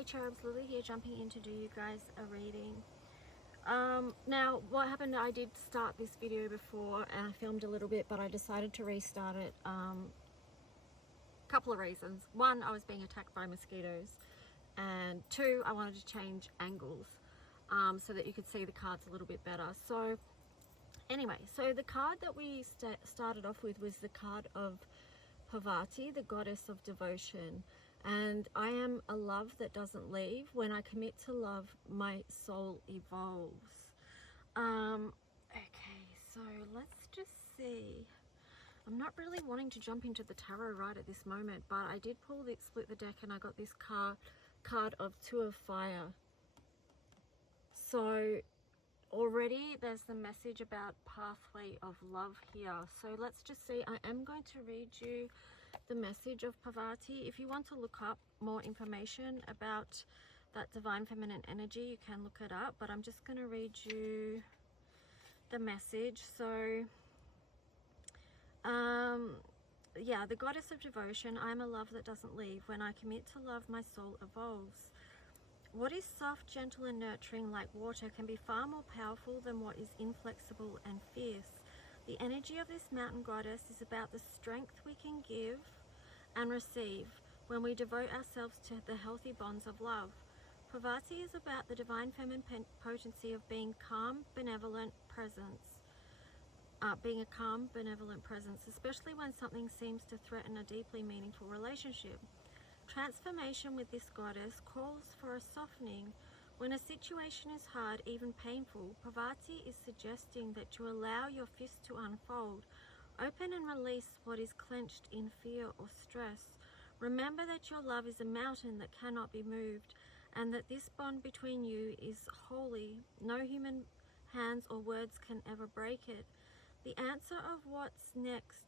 Hey cherubs, Lulu here, jumping in to do you guys a reading. Now what happened, I did start this video before and I filmed a little bit, but I decided to restart it. Couple of reasons. One, I was being attacked by mosquitoes, and two, I wanted to change angles so that you could see the cards a little bit better. So anyway, so the card that we started off with was the card of Parvati, the goddess of devotion. And I am a love that doesn't leave. When I commit to love, my soul evolves. Okay, so let's just see. I'm not really wanting to jump into the tarot right at this moment, but I did split the deck and I got this card of Two of Fire. So already there's the message about pathway of love here. So let's just see. I am going to read you the message of Parvati. If you want to look up more information about that divine feminine energy, you can look it up, but I'm just going to read you the message. So yeah, the goddess of devotion. I am a love that doesn't leave. When I commit to love, my soul evolves. What is soft, gentle and nurturing like water can be far more powerful than what is inflexible and fierce. The energy of this mountain goddess is about the strength we can give and receive when we devote ourselves to the healthy bonds of love. Parvati is about the divine feminine potency of being calm, benevolent presence. Being a calm, benevolent presence, especially when something seems to threaten a deeply meaningful relationship. Transformation with this goddess calls for a softening. When a situation is hard, even painful, Parvati is suggesting that you allow your fist to unfold. Open and release what is clenched in fear or stress. Remember that your love is a mountain that cannot be moved, and that this bond between you is holy. No human hands or words can ever break it. The answer of what's next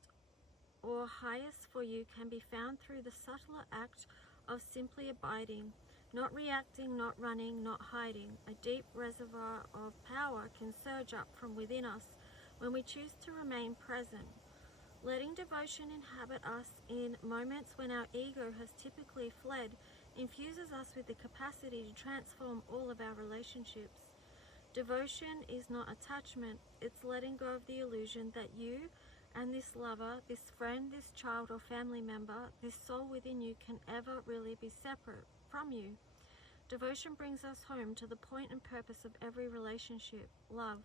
or highest for you can be found through the subtler act of simply abiding, not reacting, not running, not hiding. A deep reservoir of power can surge up from within us when we choose to remain present. Letting devotion inhabit us in moments when our ego has typically fled infuses us with the capacity to transform all of our relationships. Devotion is not attachment, it's letting go of the illusion that you and this lover, this friend, this child or family member, this soul within you can ever really be separate from you. Devotion brings us home to the point and purpose of every relationship, love.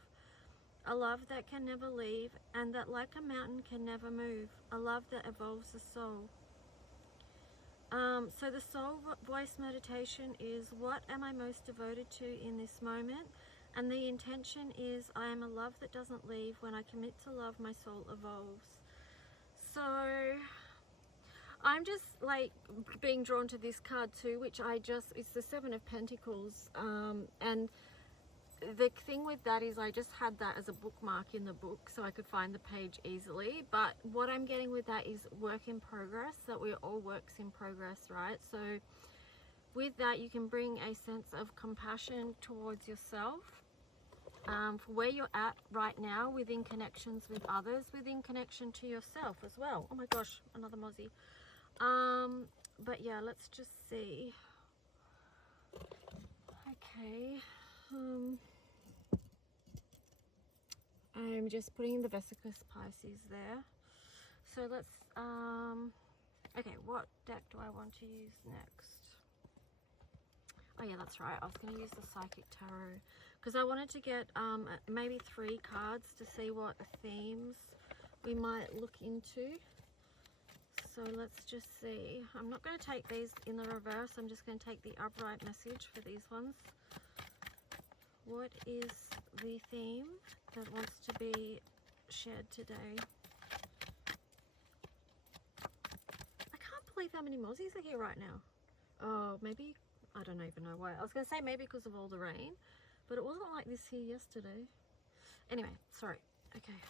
A love that can never leave and that like a mountain can never move. A love that evolves the soul. So the soul voice meditation is, what am I most devoted to in this moment? And the intention is, I am a love that doesn't leave. When I commit to love, my soul evolves. So I'm just like being drawn to this card too, which it's the Seven of Pentacles. And the thing with that is I just had that as a bookmark in the book so I could find the page easily. But what I'm getting with that is work in progress, that we're all works in progress, right? So with that, you can bring a sense of compassion towards yourself, for where you're at right now, within connections with others, within connection to yourself as well. Oh my gosh, another mozzie. But yeah, let's just see. Okay. I'm just putting the Vesicus Pisces there. So let's, okay, what deck do I want to use next? Oh yeah, that's right. I was going to use the Psychic Tarot because I wanted to get maybe 3 cards to see what themes we might look into. So let's just see. I'm not going to take these in the reverse. I'm just going to take the upright message for these ones. What is the theme that wants to be shared today? I can't believe how many mozzies are here right now. Oh, maybe, I don't even know why. I was going to say maybe because of all the rain, but it wasn't like this here yesterday. Anyway, sorry. Okay.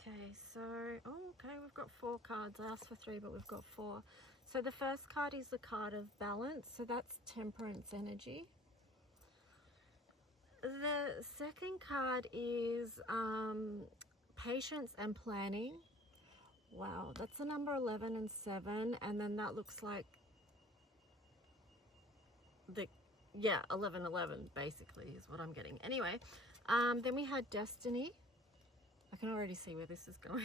Okay, so, oh, okay, we've got 4 cards. I asked for 3, but we've got 4. So the first card is the card of balance. So that's temperance energy. The second card is patience and planning. Wow, that's the number 11 and 7, and then that looks like the, yeah, 11, 11 basically is what I'm getting. Anyway, then we had destiny. I can already see where this is going.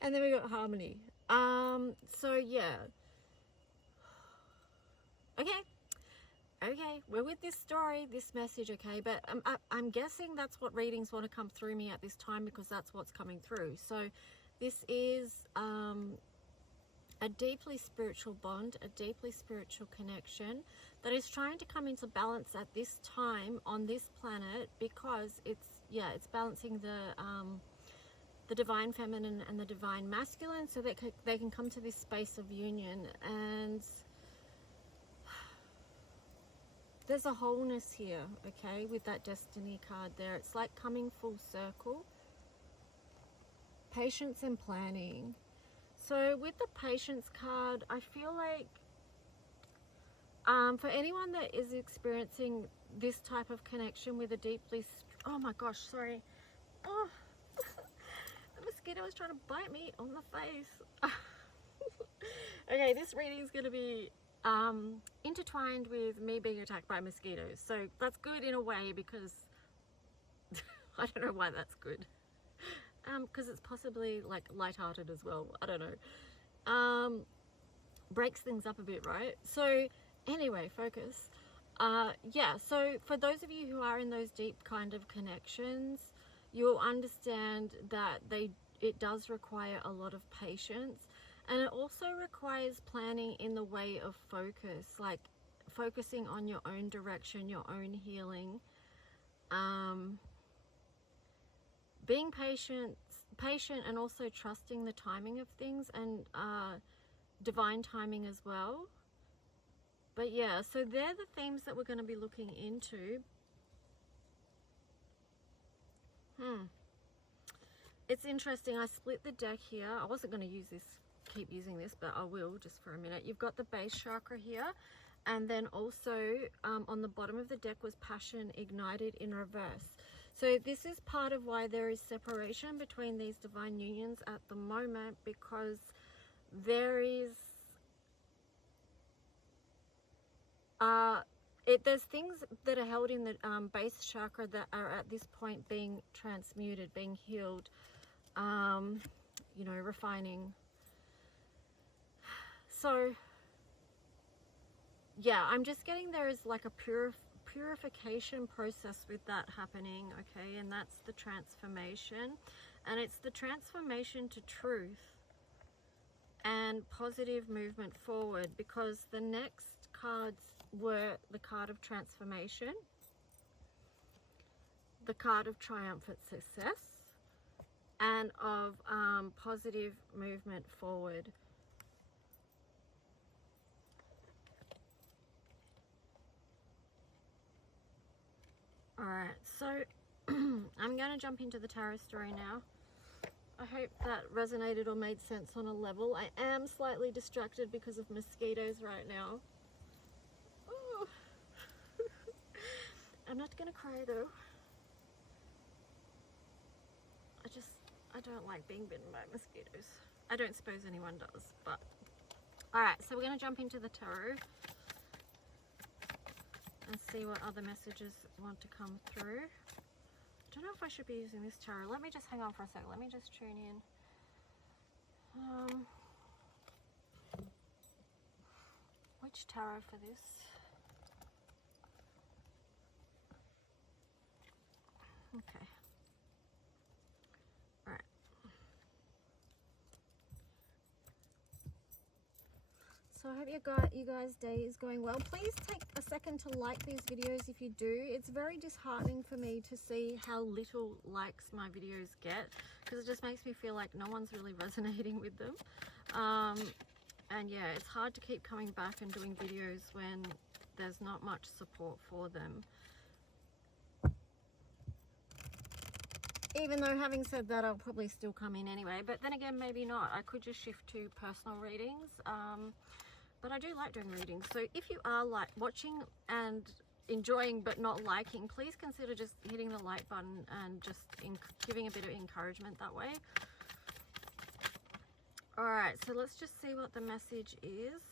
And then we got harmony. So yeah. Okay, we're with this story, this message, okay? But I'm guessing that's what readings want to come through me at this time, because that's what's coming through. So this is a deeply spiritual bond, a deeply spiritual connection that is trying to come into balance at this time on this planet, because it's balancing the divine feminine and the divine masculine, so that they can come to this space of union. And there's a wholeness here, okay, with that destiny card there. It's like coming full circle. Patience and planning. So with the patience card, I feel like for anyone that is experiencing this type of connection with a deeply, oh my gosh, sorry. Oh, the mosquito was trying to bite me on the face. Okay, this reading is going to be intertwined with me being attacked by mosquitoes. So that's good in a way, because I don't know why that's good. Because it's possibly like lighthearted as well. I don't know. Breaks things up a bit, right? So anyway, focus. Yeah, so for those of you who are in those deep kind of connections, you'll understand that it does require a lot of patience, and it also requires planning in the way of focus, like focusing on your own direction, your own healing, being patient, and also trusting the timing of things, and divine timing as well. But yeah, so they're the themes that we're going to be looking into. It's interesting. I split the deck here. I wasn't going to keep using this, but I will just for a minute. You've got the base chakra here, and then also on the bottom of the deck was passion ignited in reverse. So this is part of why there is separation between these divine unions at the moment, because there is there's things that are held in the base chakra that are at this point being transmuted, being healed, you know, refining. So yeah, I'm just getting there is like a purification process with that happening, okay? And that's the transformation, and it's the transformation to truth and positive movement forward, because the next cards were the card of transformation, the card of triumphant success, and of positive movement forward. Alright, so I'm going to jump into the tarot story now. I hope that resonated or made sense on a level. I am slightly distracted because of mosquitoes right now. Oh. I'm not going to cry though. I don't like being bitten by mosquitoes. I don't suppose anyone does, but... Alright, so we're going to jump into the tarot and see what other messages want to come through. I don't know if I should be using this tarot. Let me just hang on for a second. Let me just tune in. Which tarot for this? Okay. Alright. So I hope you guys' day is going well. Please take a second to like these videos if you do. It's very disheartening for me to see how little likes my videos get, because it just makes me feel like no one's really resonating with them. And yeah, it's hard to keep coming back and doing videos when there's not much support for them. Even though, having said that, I'll probably still come in anyway, but then again, maybe not. I could just shift to personal readings. But I do like doing readings. So if you are like watching and enjoying but not liking, please consider just hitting the like button and just giving a bit of encouragement that way. All right, so let's just see what the message is.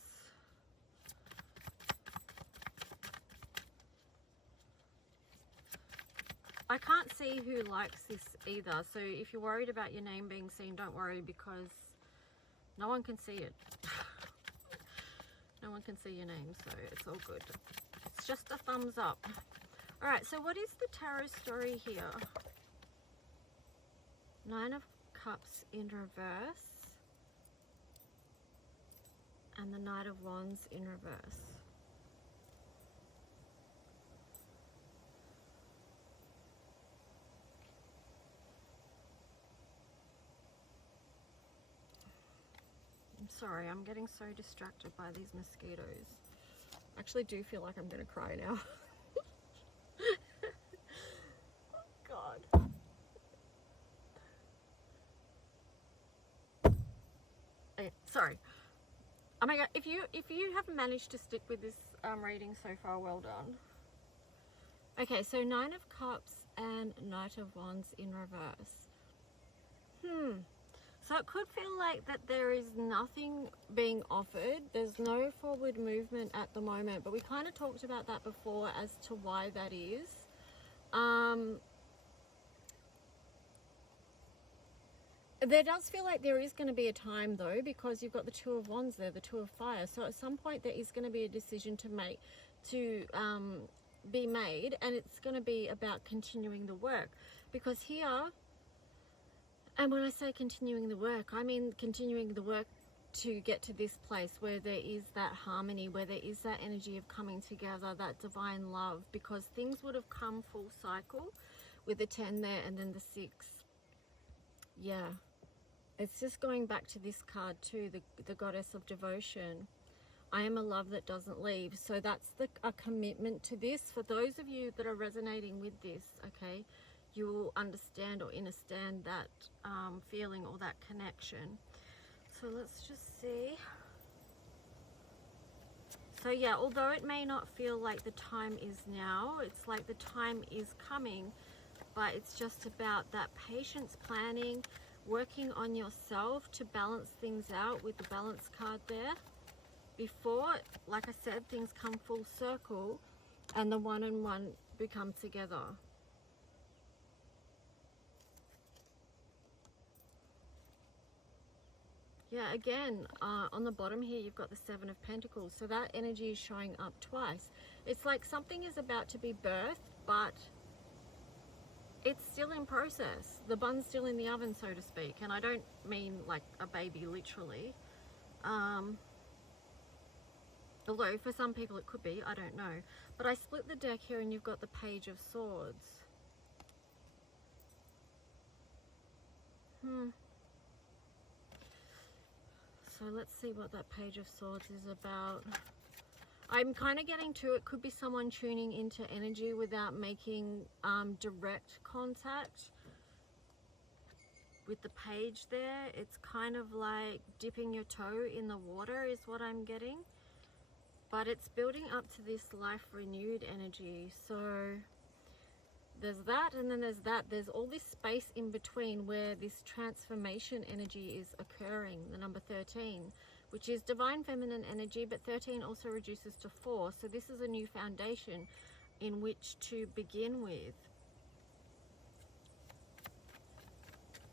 I can't see who likes this either, so if you're worried about your name being seen, don't worry, because no one can see it. No one can see your name, so it's all good. It's just a thumbs up. All right, so what is the tarot story here? Nine of Cups in reverse and the Knight of Wands in reverse. I'm sorry, I'm getting so distracted by these mosquitoes. I actually do feel like I'm gonna cry now. Oh God. Okay, sorry. Oh my God, if you have managed to stick with this reading so far, well done. Okay, so Nine of Cups and Knight of Wands in reverse. So it could feel like that there is nothing being offered. There's no forward movement at the moment, but we kind of talked about that before as to why that is. There does feel like there is going to be a time though, because you've got the Two of Wands there, the Two of Fire. So at some point there is going to be a decision to make, be made, and it's going to be about continuing the work. Because here, and when I say continuing the work, I mean continuing the work to get to this place where there is that harmony, where there is that energy of coming together, that divine love, because things would have come full cycle with the 10 there and then the 6. Yeah, it's just going back to this card too, the Goddess of Devotion. I am a love that doesn't leave. So that's a commitment to this. For those of you that are resonating with this, okay, you will understand or understand that feeling or that connection. So let's just see. So yeah, although it may not feel like the time is now, it's like the time is coming, but it's just about that patience, planning, working on yourself to balance things out with the balance card there. Before, like I said, things come full circle and the one and one become together. Yeah, again, on the bottom here, you've got the Seven of Pentacles. So that energy is showing up twice. It's like something is about to be birthed, but it's still in process. The bun's still in the oven, so to speak. And I don't mean like a baby, literally. Although for some people it could be, I don't know. But I split the deck here and you've got the Page of Swords. So let's see what that Page of Swords is about. I'm kind of getting to, it could be someone tuning into energy without making direct contact. With the page there, it's kind of like dipping your toe in the water is what I'm getting. But it's building up to this life renewed energy. So there's that, and then there's that. There's all this space in between where this transformation energy is occurring, the number 13, which is divine feminine energy, but 13 also reduces to 4. So this is a new foundation in which to begin with,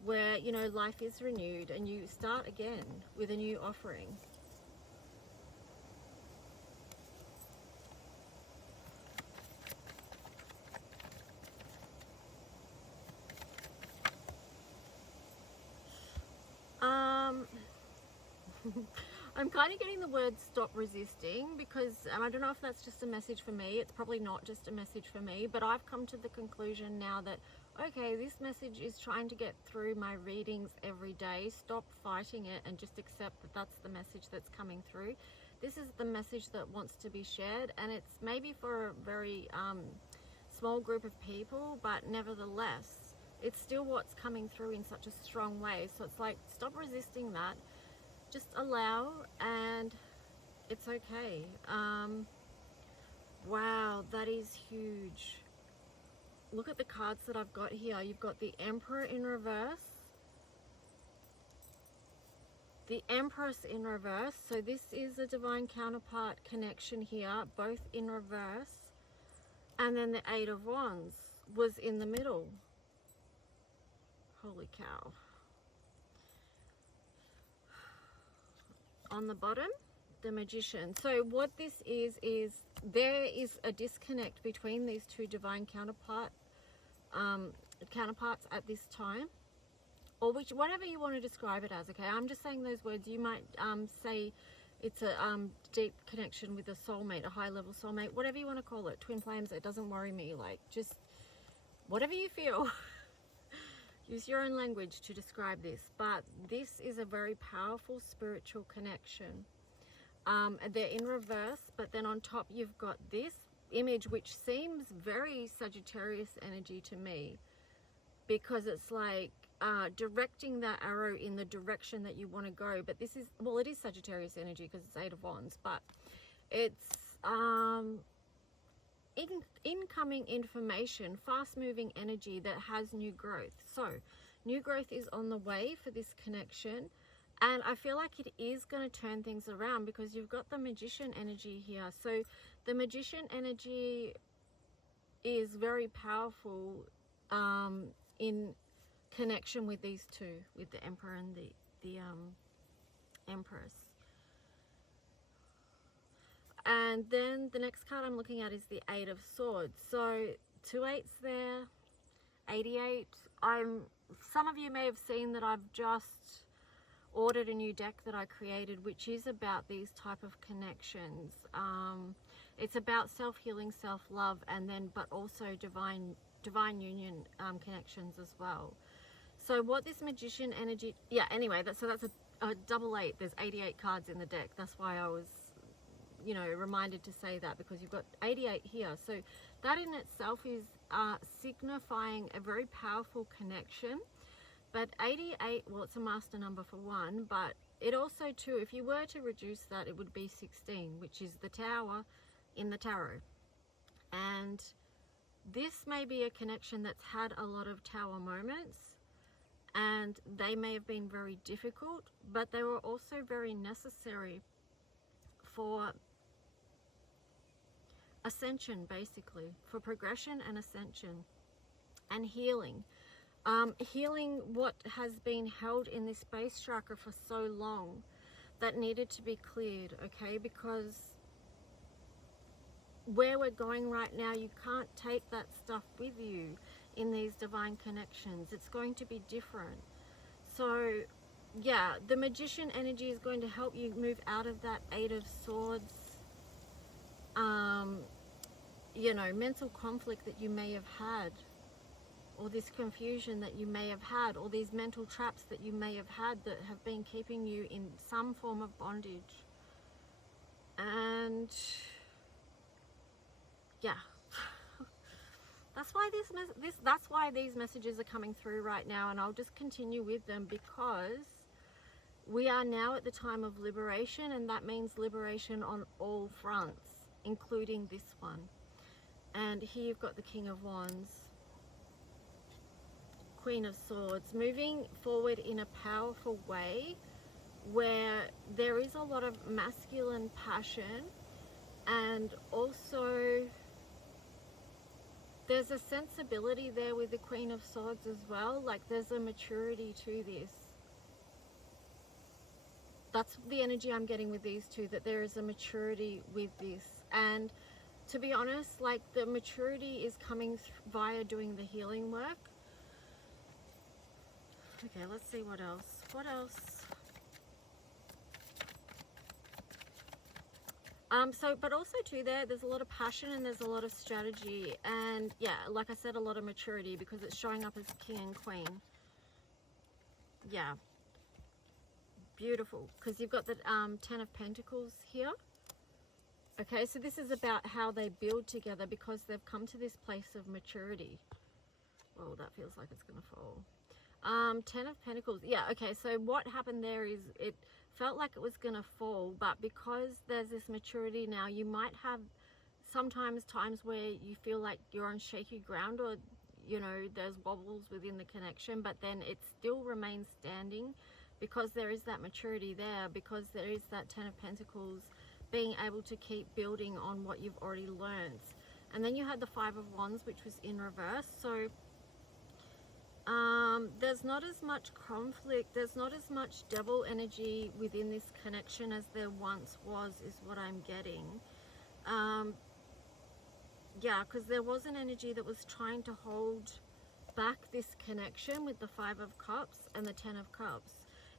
where, you know, life is renewed and you start again with a new offering. I'm kind of getting the word stop resisting, because I don't know if that's just a message for me. It's probably not just a message for me, but I've come to the conclusion now that, okay, this message is trying to get through my readings every day. Stop fighting it and just accept that that's the message that's coming through. This is the message that wants to be shared, and it's maybe for a very small group of people, but nevertheless, it's still what's coming through in such a strong way. So it's like, stop resisting that. Just allow, and it's okay. Wow, that is huge. Look at the cards that I've got here. You've got the Emperor in reverse, the Empress in reverse. So this is a divine counterpart connection here, both in reverse. And then the Eight of Wands was in the middle. Holy cow. On the bottom, the Magician. So what this is there is a disconnect between these two divine counterparts at this time, or whatever you want to describe it as. Okay, I'm just saying those words. You might say it's a deep connection with a soulmate, a high level soulmate, whatever you want to call it, twin flames. It doesn't worry me. Like, just whatever you feel. Use your own language to describe this, but this is a very powerful spiritual connection. They're in reverse, but then on top you've got this image, which seems very Sagittarius energy to me, because it's like directing that arrow in the direction that you want to go. But this is, well, it is Sagittarius energy because it's Eight of Wands, but it's incoming information, fast-moving energy that has new growth. So new growth is on the way for this connection, and I feel like it is going to turn things around because you've got the Magician energy here. So the Magician energy is very powerful in connection with these two, with the Emperor and the Empress. And then the next card I'm looking at is the Eight of Swords. So 2 8s there, 88. Some of you may have seen that I've just ordered a new deck that I created, which is about these type of connections. It's about self-healing, self-love, and then but also divine union connections as well. So what this Magician energy, yeah, anyway, that's a double 8. There's 88 cards in the deck. That's why I was, you know, reminded to say that, because you've got 88 here. So that in itself is signifying a very powerful connection. But 88, well, it's a master number for one, but it also too, if you were to reduce that, it would be 16, which is the Tower in the tarot. And this may be a connection that's had a lot of Tower moments, and they may have been very difficult, but they were also very necessary for ascension, basically, for progression and ascension and healing. Healing what has been held in this space chakra for so long that needed to be cleared, okay? Because where we're going right now, you can't take that stuff with you in these divine connections. It's going to be different. So yeah, the Magician energy is going to help you move out of that Eight of Swords, you know, mental conflict that you may have had, or this confusion that you may have had, or these mental traps that you may have had that have been keeping you in some form of bondage. And yeah, that's why these messages are coming through right now, and I'll just continue with them because we are now at the time of liberation, and that means liberation on all fronts, including this one. And here you've got the King of Wands, Queen of Swords, moving forward in a powerful way where there is a lot of masculine passion, and also there's a sensibility there with the Queen of Swords as well. Like, there's a maturity to this. That's the energy I'm getting with these two, that there is a maturity with this. And to be honest, like, the maturity is coming via doing the healing work. Okay, let's see what else. What else? But also too, there's a lot of passion and there's a lot of strategy, and yeah, like I said, a lot of maturity, because it's showing up as King and Queen. Yeah, beautiful, because you've got the 10 of Pentacles here. Okay, so this is about how they build together, because they've come to this place of maturity. Oh, that feels like it's gonna fall. 10 of Pentacles. Yeah, okay, so what happened there is it felt like it was going to fall, but because there's this maturity now, you might have sometimes times where you feel like you're on shaky ground, or you know, there's wobbles within the connection, but then it still remains standing because there is that maturity there, because there is that 10 of Pentacles, being able to keep building on what you've already learned. And then you had the 5 of Wands, which was in reverse. So there's not as much conflict, there's not as much devil energy within this connection as there once was, is what I'm getting. Yeah, because there was an energy that was trying to hold back this connection with the 5 of Cups and the 10 of Cups.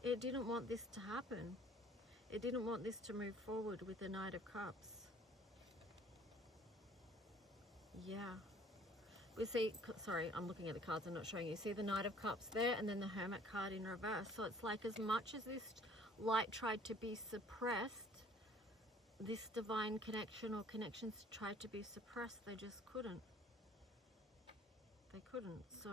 It didn't want this to happen. It didn't want this to move forward with the Knight of Cups. Yeah. We see, sorry, I'm looking at the cards, I'm not showing you. See the Knight of Cups there, and then the Hermit card in reverse. So it's like, as much as this light tried to be suppressed, this divine connection or connections tried to be suppressed, they just couldn't. They couldn't. So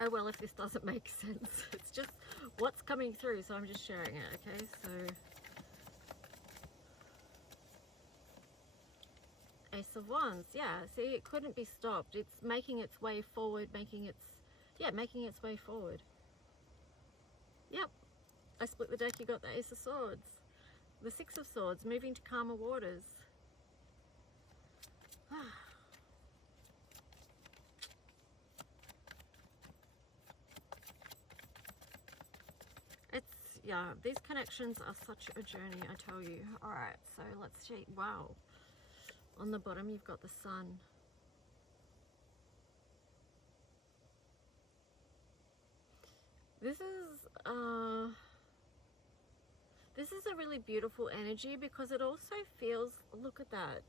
oh well, if this doesn't make sense, it's just what's coming through, so I'm just sharing it. Okay, so Ace of Wands, yeah, see, it couldn't be stopped. It's making its way forward, making its way forward. Yep, I split the deck, you got the Ace of Swords. The 6 of Swords, moving to calmer waters. It's, yeah, these connections are such a journey, I tell you. Alright, so let's see. Wow. On the bottom, you've got the Sun. This is a really beautiful energy, because it also feels, look at that.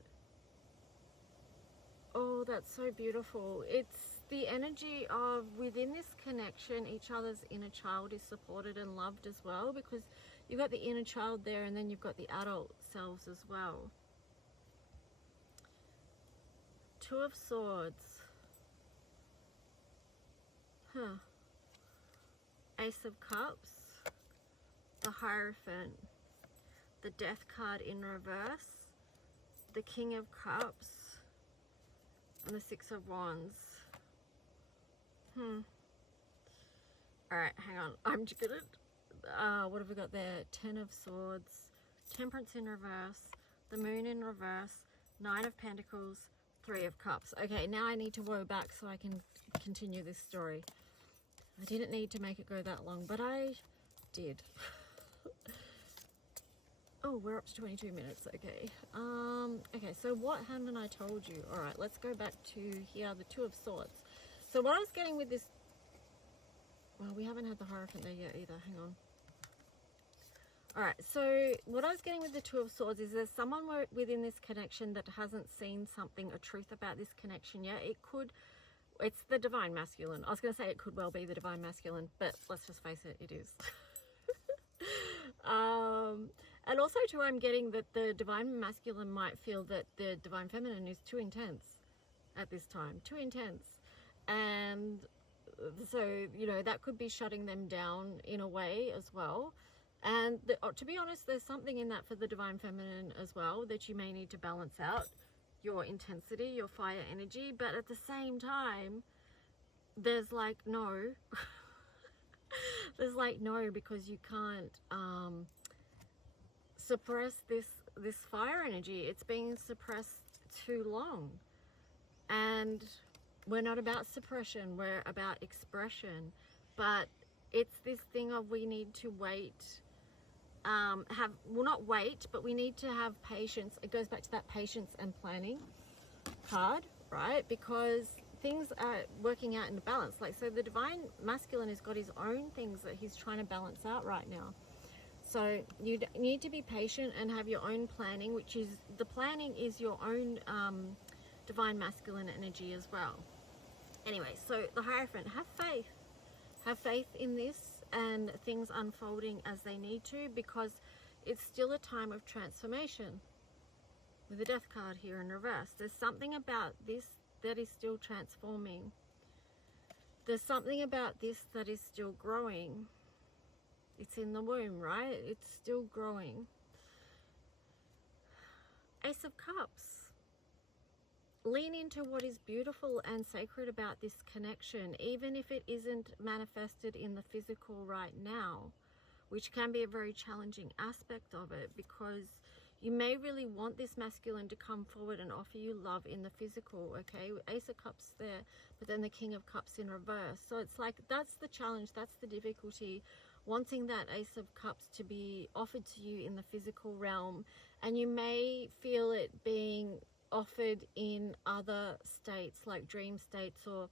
Oh, that's so beautiful. It's the energy of, within this connection, each other's inner child is supported and loved as well, because you've got the inner child there, and then you've got the adult selves as well. 2 of Swords. Ace of Cups. The Hierophant. The Death card in reverse. The King of Cups. And the 6 of Wands. Alright, hang on. I'm just gonna... what have we got there? 10 of Swords. Temperance in reverse. The Moon in reverse. 9 of Pentacles. 3 of Cups. Okay, now I need to woe back so I can continue this story. I didn't need to make it go that long, but I did. Oh, we're up to 22 minutes. Okay. Okay, so what hadn't I told you? All right, let's go back to here, the 2 of Swords. So what I was getting with this... Well, we haven't had the Hierophant there yet either. Hang on. All right, so what I was getting with the 2 of Swords is there's someone within this connection that hasn't seen something, a truth about this connection yet. It could... It's the Divine Masculine. I was going to say it could well be the Divine Masculine, but let's just face it, it is. And also too, I'm getting that the Divine Masculine might feel that the Divine Feminine is too intense at this time. Too intense. And so, you know, that could be shutting them down in a way as well. And to be honest, there's something in that for the Divine Feminine as well, that you may need to balance out your intensity, your fire energy, but at the same time, there's like no, there's like no, because you can't suppress this fire energy. It's being suppressed too long, and we're not about suppression, we're about expression. But it's this thing of, we need to wait, well, not wait, but we need to have patience. It goes back to that patience and planning card, right? Because things are working out in balance. Like, so the Divine Masculine has got his own things that he's trying to balance out right now. So you need to be patient and have your own planning, which is, the planning is your own Divine Masculine energy as well. Anyway, so the Hierophant, have faith. Have faith in this and things unfolding as they need to, because it's still a time of transformation. With the Death card here in reverse, there's something about this that is still transforming. There's something about this that is still growing. It's in the womb, right? It's still growing. Ace of Cups. Lean into what is beautiful and sacred about this connection, even if it isn't manifested in the physical right now, which can be a very challenging aspect of it, because you may really want this masculine to come forward and offer you love in the physical, okay? Ace of Cups there, but then the King of Cups in reverse. So it's like, that's the challenge, that's the difficulty, wanting that Ace of Cups to be offered to you in the physical realm. And you may feel it being offered in other states, like dream states or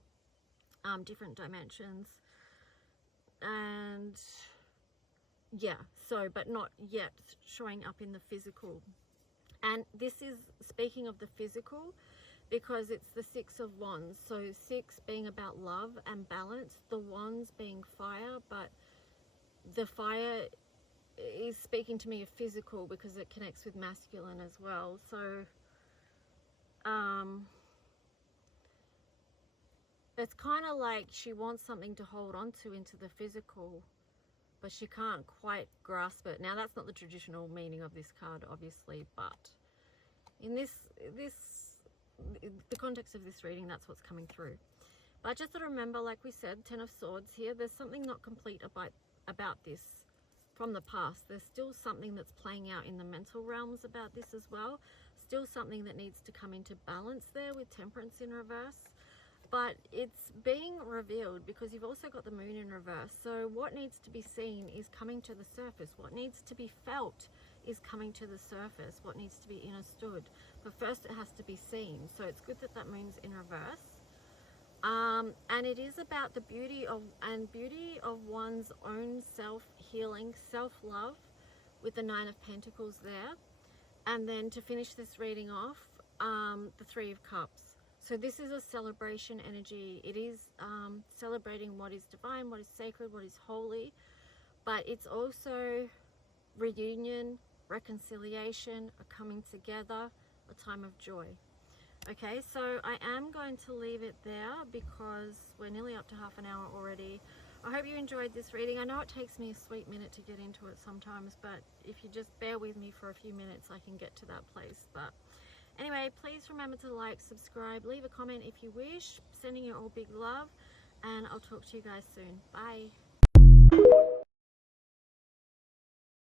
different dimensions. And yeah, so, but not yet showing up in the physical. And this is speaking of the physical, because it's the Six of Wands. So 6 being about love and balance, the Wands being fire, but the fire is speaking to me of physical because it connects with masculine as well. So it's kind of like she wants something to hold on to into the physical, but she can't quite grasp it. Now, that's not the traditional meaning of this card, obviously, but in the context of this reading, that's what's coming through. But just to remember, like we said, 10 of Swords here, there's something not complete about this from the past. There's still something that's playing out in the mental realms about this as well. Still something that needs to come into balance there with Temperance in reverse. But it's being revealed because you've also got the Moon in reverse. So what needs to be seen is coming to the surface. What needs to be felt is coming to the surface. What needs to be understood. But first it has to be seen. So it's good that that Moon's in reverse. And it is about the beauty of one's own self-healing, self-love, with the Nine of Pentacles there. And then to finish this reading off, the Three of Cups. So this is a celebration energy. It is celebrating what is divine, what is sacred, what is holy. But it's also reunion, reconciliation, a coming together, a time of joy. Okay, so I am going to leave it there because we're nearly up to half an hour already. I hope you enjoyed this reading. I know it takes me a sweet minute to get into it sometimes, but if you just bear with me for a few minutes, I can get to that place. But anyway, please remember to like, subscribe, leave a comment if you wish. Sending you all big love, and I'll talk to you guys soon. Bye.